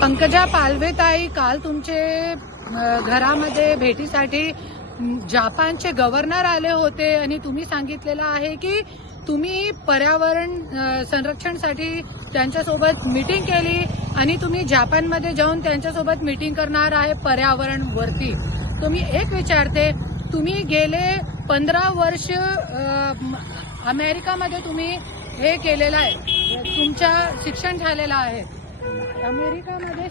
पंकजा पालवेताई, काल तुमचे घरामध्ये भेटीसाठी जपानचे गव्हर्नर आले होते आणि तुम्ही सांगितलेलं आहे की तुम्ही पर्यावरण संरक्षणासाठी त्यांच्यासोबत मीटिंग केली आणि तुम्ही जपानमध्ये जाऊन त्यांच्यासोबत मीटिंग करणार आहे पर्यावरण वरती. तुम्ही एक विचारते, तुम्ही गेले 15 वर्ष अमेरिकामध्ये तुम्ही हे केलेलं आहे, तुमच्या शिक्षण झालेलं आहे. अमेरिकामध्ये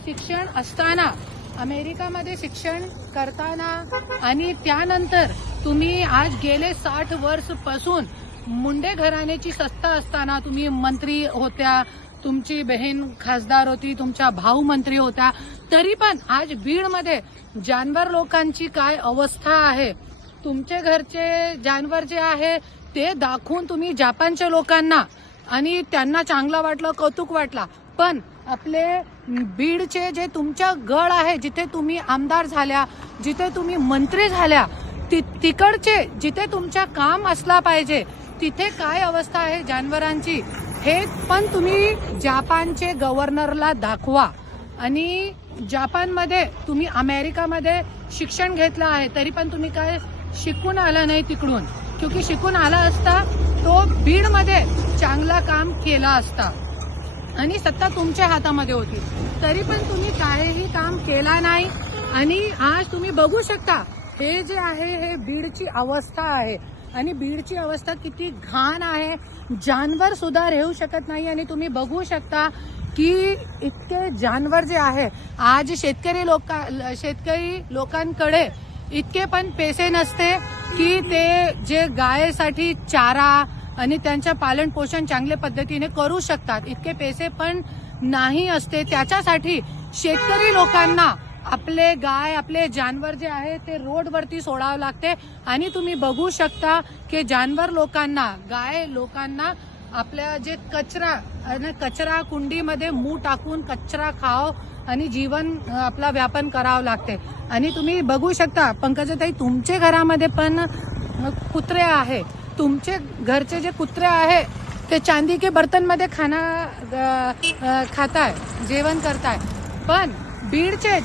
शिक्षण करताना आणि त्यानंतर तुम्ही आज गेले 60 वर्ष पासून मुंडे घराण्याची सत्ता असताना तुम्ही मंत्री होत्या, तुमची बहीण खासदार होती, तुमचा भाऊ मंत्री होता, तरी पण आज बीडमध्ये जानवर लोकांची काय अवस्था आहे, तुमचे घरचे जानवर जे आहे ते दाखवून तुम्ही जपानच्या लोकांना आणि त्यांना चांगलं वाटलं, कौतुक वाटला. पण आपले बीडचे जे तुमच्या गड आहे, जिथे तुम्ही आमदार झाल्या, जिथे तुम्ही मंत्री झाल्या, तिकडचे जिथे तुमच्या काम असला पाहिजे तिथे काय अवस्था आहे जानवरांची, हे पण तुम्ही जपानचे गव्हर्नरला दाखवा. आणि जपानमध्ये तुम्ही अमेरिकामध्ये शिक्षण घेतलं आहे, तरी पण तुम्ही काय शिकून आला नाही तिकडून, क्योंकि शिकून आला असता तो बीडमध्ये चांगला काम केला असता आणि सत्ता तुमच्या हातामध्ये होती, तरी पण तुम्ही काहीही काम केला नाही. आणि आज तुम्ही बघू शकता हे जे आहे हे बीडची अवस्था आहे आणि बीडची अवस्था किती घाण आहे, जानवर सुद्धा राहू शकत नाही. आणि तुम्ही बघू शकता की इतके जानवर जे आहे, आज शेतकरी लोकांकडे इतके पण पैसे नसते की ते जे गायसाठी चारा आणि त्यांचं पालन पोषण चांगल्या पद्धतीने करू शकतात, इतके पैसे पण नाही असते. त्याच्यासाठी शेतकरी लोकांना आपले गाय, आपले जानवर जे आहे ते रोडवरती सोडावं लागते. आणि तुम्ही बघू शकता की जानवर लोकांना, गाय लोकांना आपल्या जे कचरा कुंडीमध्ये मूग टाकून कचरा खाव आणि जीवन आपला व्यापन करावं लागते. आणि तुम्ही बघू शकता पंकजाताई, तुमचे घरामध्ये पण कुत्रे आहे, तुमचे घरचे जे कुत्रे आहे ते चांदी के बर्तन मध्ये खाना खाताय, जेवण करताय. पण बीडचे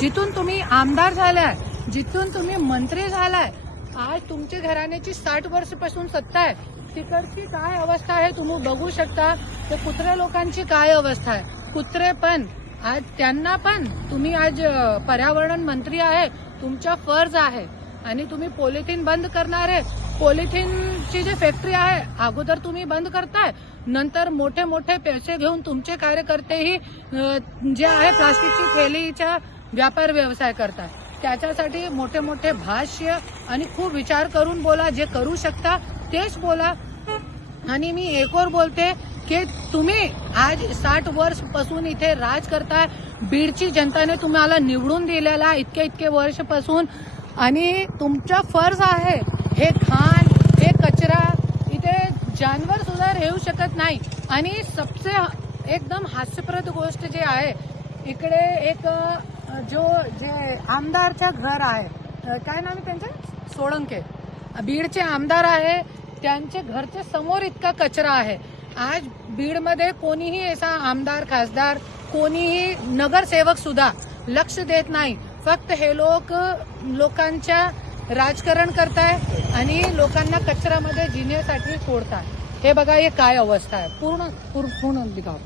जिथून तुम्ही आमदार झालाय, जिथून तुम्ही मंत्री झालाय, आज तुमच्या घराण्याची 60 वर्षापासून सत्ता आहे, तिकडची काय अवस्था आहे तुम्ही बघू शकता. ते कुत्रे लोकांची काय अवस्था आहे. कुत्रे पण आज त्यांना पण तुम्ही आज पर्यावरण मंत्री आहे, तुमचा फर्ज आहे आणि तुम्ही पॉलिथिन बंद करणार आहे. पॉलिथिनची जी फॅक्टरी आहे अगोदर तुम्ही बंद करताय, नंतर मोठे मोठे पैसे घेऊन तुमचे कार्यकर्तेही जे आहे प्लास्टिकची थैलीचा व्यापार व्यवसाय करतात. त्याच्यासाठी मोठे मोठे भाष्य आणि खूप विचार करून बोला, जे करू शकता तेच बोला. आणि मी एक और बोलते की तुम्ही आज 60 वर्ष पासून इथे राज करताय, बीडची जनताने तुम्हाला निवडून दिलेला इतके वर्षपासून, आणि तुमचा फर्ज आहे हे घाण, हे कचरा, इथे जानवर सुद्धा राहू शकत नाही. आणि सबसे एकदम हास्यप्रद गोष्ट जे आहे, इकडे एक जे आमदारचं घर आहे, काय नाव आहे त्यांचं, सोळंके, बीडचे आमदार आहे, त्यांचे घरच्या समोर इतका कचरा आहे. आज बीडमध्ये कोणीही असा आमदार, खासदार, कोणीही नगरसेवक सुद्धा लक्ष देत नाही. फक्त हे लोकांच्या राजकारण करताय आणि लोकांना कचऱ्यामध्ये जिण्यासाठी सोडताय. हे बघा हे काय अवस्था आहे, पूर्ण दिखाव.